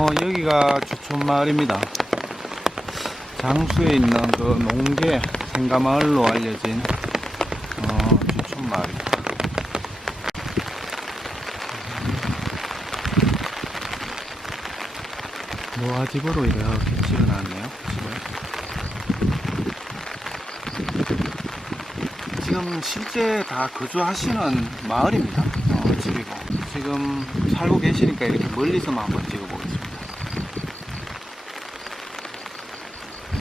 어, 여기가 주촌마을입니다. 장수에 있는 그 농계 생가마을로 알려진 어, 주촌마을입니다. 노아집으로 이렇게 지어놨네요. 지금 실제 다 거주하시는 마을입니다. 어, 집이고 지금 살고 계시니까 이렇게 멀리서만 한번 찍어보겠습니다.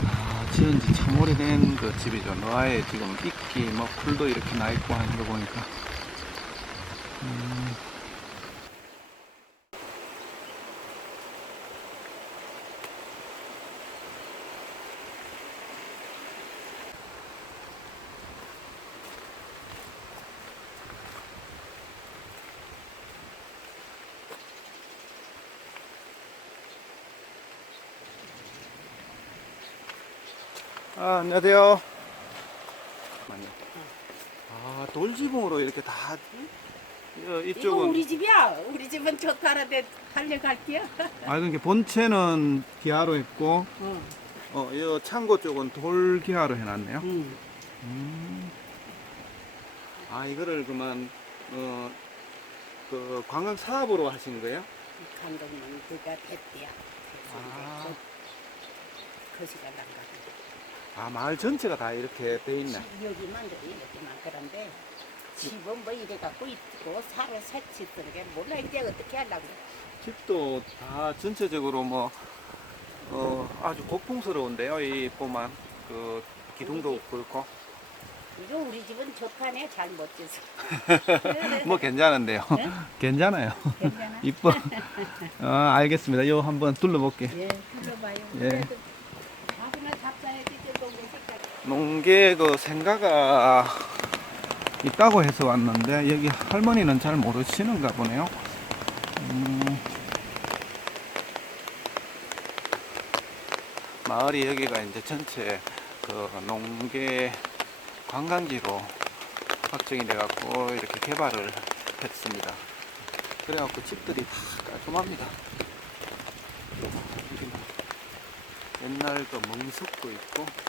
아, 지은 지 참 오래된 그 집이죠. 노아에 지금 이끼, 뭐 풀도 이렇게 나 있고 하는 거 보니까. 아, 안녕하세요. 맞네. 아, 돌지붕으로 이렇게 다, 어, 이거 이쪽은. 우리 집이야. 우리 집은 좋다라대 달려갈게요. 아, 그러니까 본체는 기아로 했고, 어. 어, 이 창고 쪽은 돌 기아로 해 놨네요. 응. 음. 아, 이거를 그만, 어, 그 관광 사업으로 하신 거예요? 감독님 그가 됐대요. 아. 그 시간 안 가고. 아, 마을 전체가 다 이렇게 돼 있네. 여기만 여기만 그런데 집은 뭐 이래 갖고 있고 살을 설치 쓰는 게 몰라 이제 어떻게 하려고. 집도 다 전체적으로 뭐, 어, 아주 고풍스러운데요. 이 뽀만. 그, 기둥도 그렇고. 이거 우리 집은 좋다네 잘 멋져서. 뭐 괜찮은데요. 네? 괜찮아요. 괜찮아. 이뻐. 어, 알겠습니다. 요 한번 둘러볼게. 예, 불러봐요. 예. 그래도 밥이나 잡사야지 이제 동네 색깔. 농계 그 생가가 있다고 해서 왔는데 여기 할머니는 잘 모르시는가 보네요. 음, 마을이 여기가 이제 전체 그 농계 관광지로 확정이 돼갖고 이렇게 개발을 했습니다. 그래갖고 집들이 다 깔끔합니다. 옛날 그 멍석도 있고 음,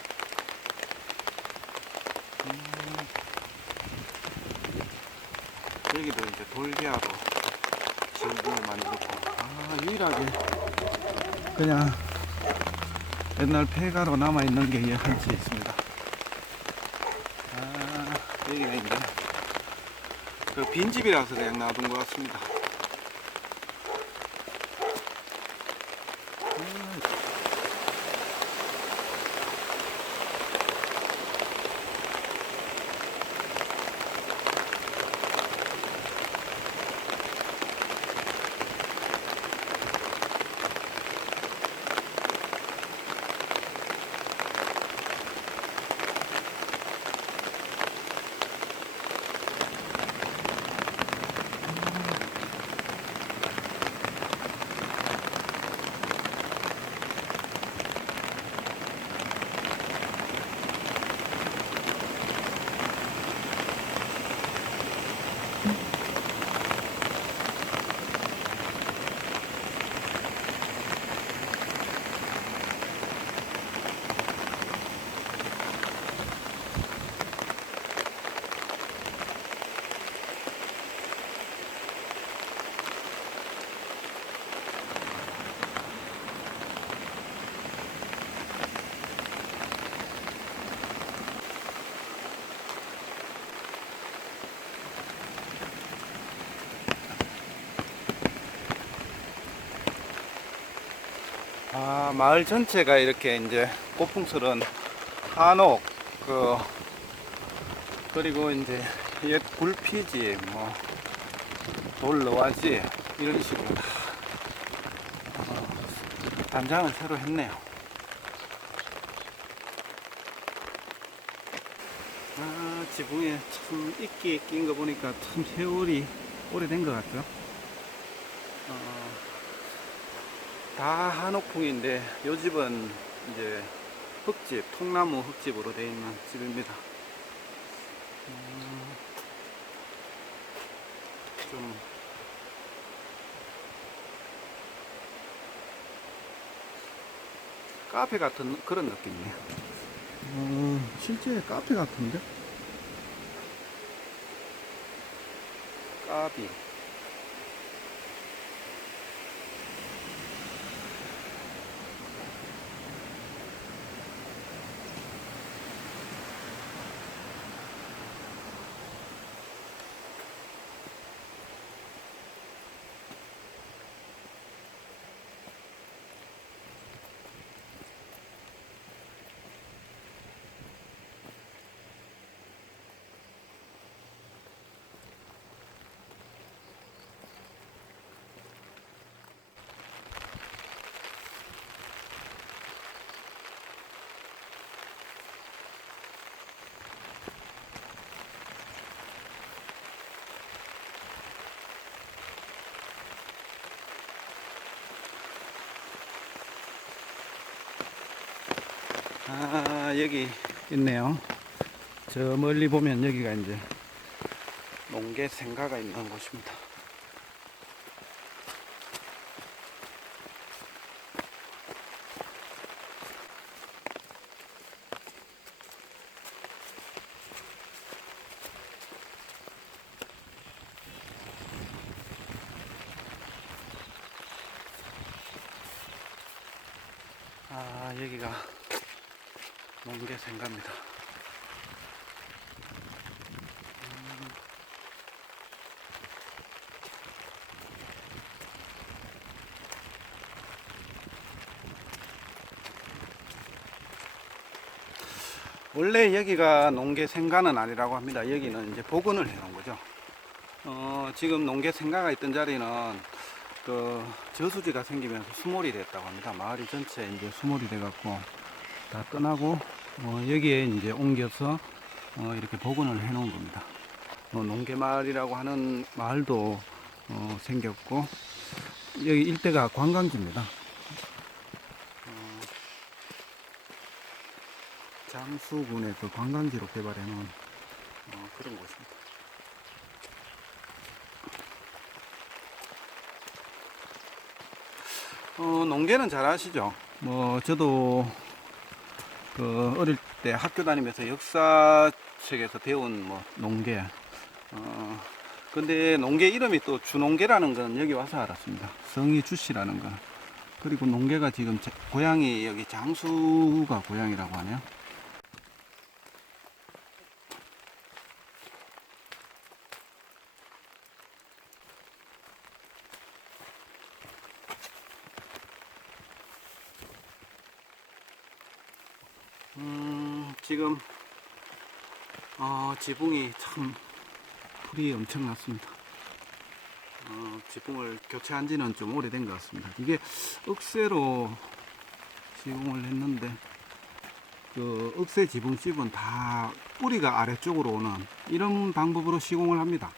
여기도 이제 돌기하고 지붕을 만들고. 아 유일하게. 그냥 옛날 폐가로 남아있는 게한채 있습니다. 아 여기가 이제 그 빈집이라서 그냥 놔둔 것 같습니다 아, 마을 전체가 이렇게 이제 고풍스런 한옥, 그, 그리고 이제 옛 굴피지, 뭐, 돌러와지, 이런 식으로 다, 어, 단장을 새로 했네요. 아, 지붕에 참 이끼 낀 거 보니까 참 세월이 오래된 것 같죠? 어, 다 한옥풍인데 요 집은 이제 흙집, 통나무 흙집으로 되어 있는 집입니다. 음, 좀 카페 같은 그런 느낌이네요. 어, 실제 카페 같은데? 카비. 아, 여기 있네요. 저 멀리 보면 여기가 이제 농계 생가가 있는 곳입니다. 아, 여기가 농계 생가입니다. 원래 여기가 농계 생가는 아니라고 합니다. 여기는 이제 복원을 해 놓은 거죠. 어, 지금 농계 생가가 있던 자리는 그 저수지가 생기면서 수몰이 됐다고 합니다. 마을이 전체 이제 수몰이 돼 갖고 다 떠나고 어, 여기에 이제 옮겨서 어, 이렇게 복원을 해 놓은 겁니다. 어, 농계마을이라고 하는 마을도 어, 생겼고 여기 일대가 관광지입니다. 어, 장수군에서 관광지로 개발해 놓은 어, 그런 곳입니다. 어, 농계는 잘 아시죠? 뭐 저도 그 어릴 때 학교 다니면서 역사책에서 배운 뭐 농계. 어, 근데 농계 이름이 또 주농계라는 건 여기 와서 알았습니다. 성이 주씨라는 거. 그리고 농계가 지금 자- 고향이 여기 장수가 고향이라고 하네요. 음, 지금 어, 지붕이 참 풀이 엄청 났습니다. 어, 지붕을 교체한 지는 좀 오래된 것 같습니다. 이게 억새로 시공을 했는데 그 억새 지붕집은 다 뿌리가 아래쪽으로 오는 이런 방법으로 시공을 합니다.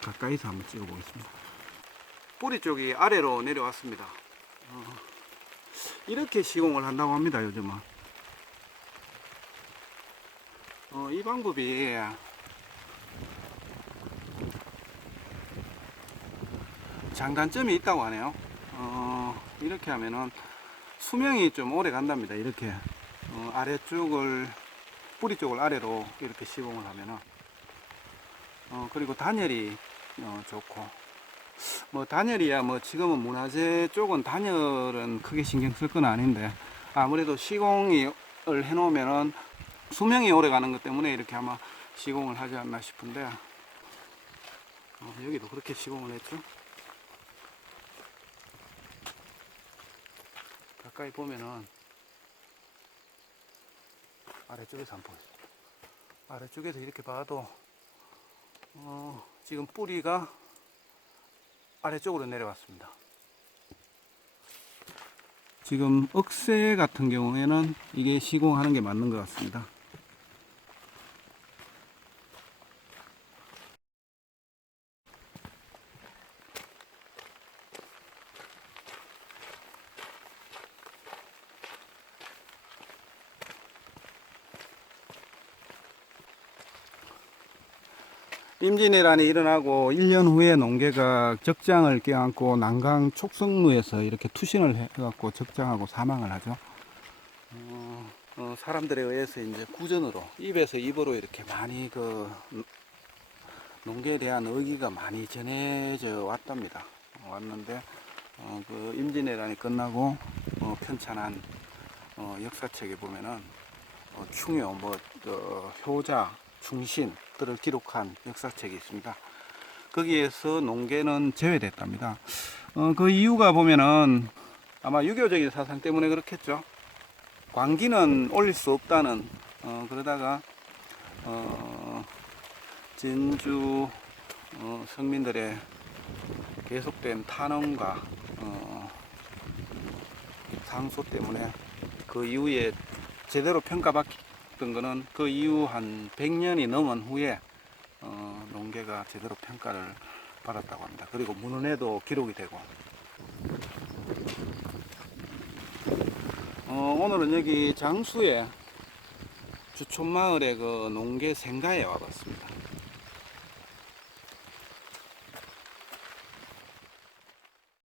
가까이서 한번 찍어 보겠습니다. 뿌리 쪽이 아래로 내려왔습니다. 어, 이렇게 시공을 한다고 합니다. 요즘은. 어, 이 방법이 장단점이 있다고 하네요. 어, 이렇게 하면은 수명이 좀 오래 간답니다. 이렇게 어, 아래쪽을 뿌리 쪽을 아래로 이렇게 시공을 하면은 어, 그리고 단열이 어, 좋고 뭐 단열이야 뭐 지금은 문화재 쪽은 단열은 크게 신경 쓸 건 아닌데 아무래도 시공을 해놓으면은 수명이 오래 가는 것 때문에 이렇게 아마 시공을 하지 않나 싶은데 어, 여기도 그렇게 시공을 했죠. 가까이 보면은 아래쪽에서 한번 보겠습니다 아래쪽에서 이렇게 봐도 어, 지금 뿌리가 아래쪽으로 내려왔습니다. 지금 억새 같은 경우에는 이게 시공하는 게 맞는 것 같습니다 임진왜란이 일어나고 1년 후에 농계가 적장을 껴안고 난강 촉성로에서 이렇게 투신을 해갖고 적장하고 사망을 하죠. 어, 어, 사람들에 의해서 이제 구전으로 입에서 입으로 이렇게 많이 그 음, 농계에 대한 의기가 많이 전해져 왔답니다. 어, 왔는데 어, 그 임진왜란이 끝나고 어, 편찬한 어, 역사책에 보면은 어, 충효, 뭐 어, 효자, 충신들을 기록한 역사책이 있습니다. 거기에서 농계는 제외됐답니다. 어, 그 이유가 보면은 아마 유교적인 사상 때문에 그렇겠죠. 광기는 올릴 수 없다는 어, 그러다가 어, 진주 어, 성민들의 계속된 탄원과 어, 상소 때문에 그 이후에 제대로 평가받 던 거는 그 이후 한 100년이 넘은 후에 어, 농계가 제대로 평가를 받았다고 합니다. 그리고 문헌에도 기록이 되고 어, 오늘은 여기 장수의 주촌마을의 그 농계 생가에 와봤습니다.